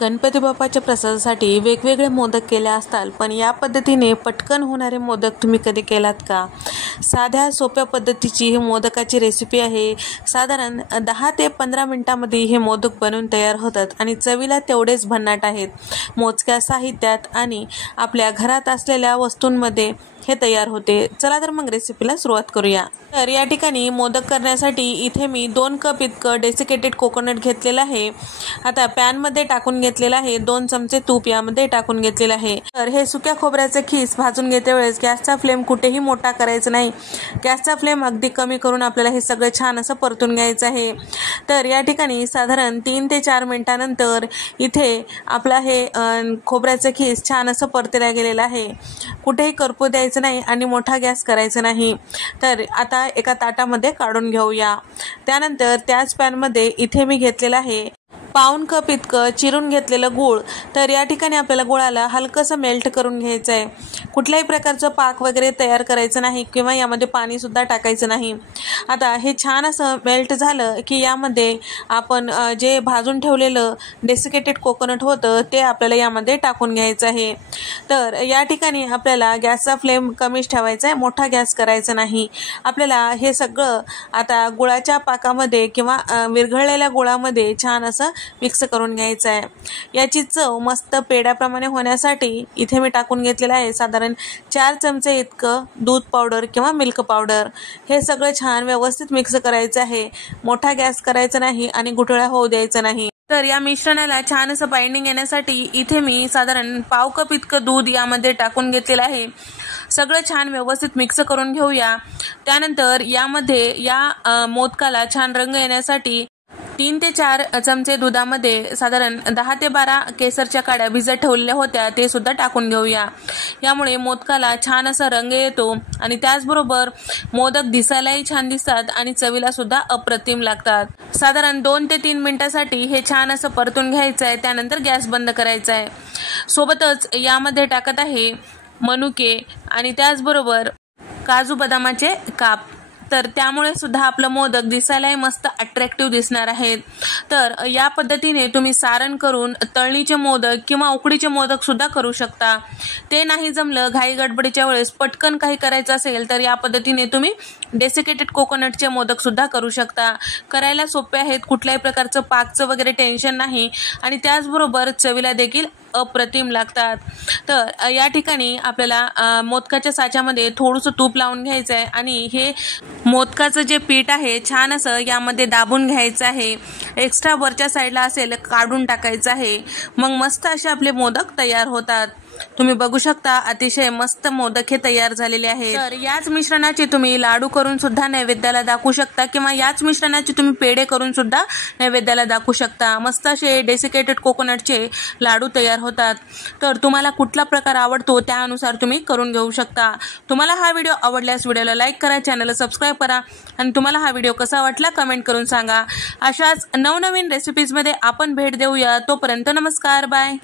गणपती बाप्पाच्या प्रसादासाठी वेगवेगळे मोदक केले असतात, पण या पद्धतीने पटकन होणारे मोदक तुम्ही कधी केलात का? साध्या सोप्या पद्धतीची ही मोदकाची रेसिपी आहे. साधारण 10 ते 15 मिनिटांमध्ये हे मोदक बनवून तयार होतात आणि चवीला तेवढेच भन्नाट आहेत. मोजक्या साहित्यात आणि आपल्या घरात असलेल्या वस्तूंमध्ये हे तयार होते. चला तर मग रेसिपीला सुरुवात करूया. तर या ठिकाणी मोदक करण्यासाठी इथे मी 2 कप इतकं डेसिकेटेड कोकोनट घेतलेलं आहे. आता पॅनमध्ये टाकून घेतलेलं आहे. 2 चमचे तूप यामध्ये टाकून घेतलेलं आहे. तर हे सुक्या खोबऱ्याचे खीस भाजून घेते वेळेस गॅसचा फ्लेम कुठेही मोठा करायचा नाही. गॅसचा फ्लेम अगदी कमी करून आपल्याला हे सगळं छान असं परतून घ्यायचं आहे. तर या ठिकाणी साधारण 3 ते 4 मिनिटानंतर इथे आपला हे खोबऱ्याचं खीस छान असं परतल्या गेलेलं आहे. कुठेही करपू द्यायचं नाही आणि मोठा गॅस करायचा नाही. तर आता एका ताटामध्ये काढून घेऊया. त्यानंतर त्याच पॅनमध्ये इथे मी घेतलेला आहे 1/2 कप इतकं चिरून घेतलेलं गूळ. तर या ठिकाणी आपल्याला गुळाला हलकंसं मेल्ट करून घ्यायचं आहे. कुठल्याही प्रकारचं पाक वगैरे तयार करायचं नाही किंवा यामध्ये पाणी सुद्धा टाकायचं नाही. आता हे छान असं मेल्ट झालं की यामध्ये आपण जे भाजून ठेवलेलं डेसिकेटेड कोकोनट होतं ते आपल्याला यामध्ये टाकून घ्यायचं आहे. तर या ठिकाणी आपल्याला गॅसचा फ्लेम कमीच ठेवायचा आहे, मोठा गॅस करायचा नाही. आपल्याला हे सगळं आता गुळाच्या पाकामध्ये किंवा विरघळलेल्या गुळामध्ये छान असं मिक्स करून घ्यायचं आहे. याची चव मस्त पेड्याप्रमाणे होण्यासाठी इथे मी टाकून घेतलेलं आहे साधारण 4 चमचे इतकं दूध पावडर किंवा मिल्क पावडर. हे सगळं छान व्यवस्थित मिक्स करायचं आहे. मोठा गॅस करायचा नाही आणि गुठळ्या होऊ द्यायचं नाही. तर या मिश्रणाला छान असं बाइंडिंग येण्यासाठी इथे मी साधारण 1/2 कप इतकं दूध यामध्ये टाकून घेतलेलं आहे. सगळं छान व्यवस्थित मिक्स करून घेऊया. त्यानंतर यामध्ये या मोदकाला छान रंग येण्यासाठी 3 ते 4 चमचे दुधामध्ये साधारण 10 ते 12 केसरच्या काड्या भिजत ठेवलेल्या होत्या ते सुद्धा टाकून घेऊया. यामुळे मोदकाला छान असा रंग येतो आणि त्याचबरोबर मोदक दिसायलाही छान दिसतात आणि चवीला सुद्धा अप्रतिम लागतात. साधारण 2 ते 3 मिनिटांसाठी हे छान असं परतून घ्यायचं आहे. त्यानंतर गॅस बंद करायचा आहे. सोबतच यामध्ये टाकत आहे मनुके आणि त्याचबरोबर काजू बदामाचे काप. तर त्यामुळे सुद्धा आपलं मोदक दिसायलाही मस्त अट्रॅक्टिव्ह दिसणार आहेत. तर या पद्धतीने तुम्ही सारण करून तळणीचे मोदक किंवा उकडीचे मोदक सुद्धा करू शकता. ते नाही जमलं घाई गडबडीच्या वेळेस पटकन काही करायचं असेल तर या पद्धतीने तुम्ही डेसिकेटेड कोकोनटचे मोदक सुद्धा करू शकता. करायला सोपे आहेत, कुठल्याही प्रकारचं पाकचं वगैरे टेन्शन नाही आणि त्याचबरोबर चवीला देखील अप्रतिम लागतात. तर या ठिकाणी आपल्याला मोदकाच्या साच्यामध्ये थोडंसं तूप लावून घ्यायचं आहे आणि हे मोदकाचं जे पीठ आहे छान असं यामध्ये दाबून घ्यायचं आहे. एक्स्ट्रा वरच्या साईडला असेल काढून टाकायचं आहे. मग मस्त असे आपले मोदक तयार होतात. तुम्ही बघू शकता अतिशय मस्त मोदक हे तयार झालेले आहेत. तर याच मिश्रणाचे तुम्ही लाडू करून सुद्धा नैवेद्याला दाखवू शकता किंवा याच मिश्रणाचे तुम्ही पेढे करून सुद्धा नैवेद्याला दाखवू शकता. मस्त असे डेसिकेटेड कोकोनटचे लाडू तयार होतात. तर तुम्हाला कुठला प्रकार आवडतो त्यानुसार तुम्ही करून घेऊ शकता. तुम्हाला हा व्हिडिओ आवडल्यास व्हिडिओला लाईक करा, चॅनलला सबस्क्राईब करा आणि तुम्हाला हा व्हिडिओ कसा वाटला कमेंट करून सांगा. अशाच नवनवीन रेसिपीजमध्ये आपण भेट देऊया. तोपर्यंत नमस्कार, बाय.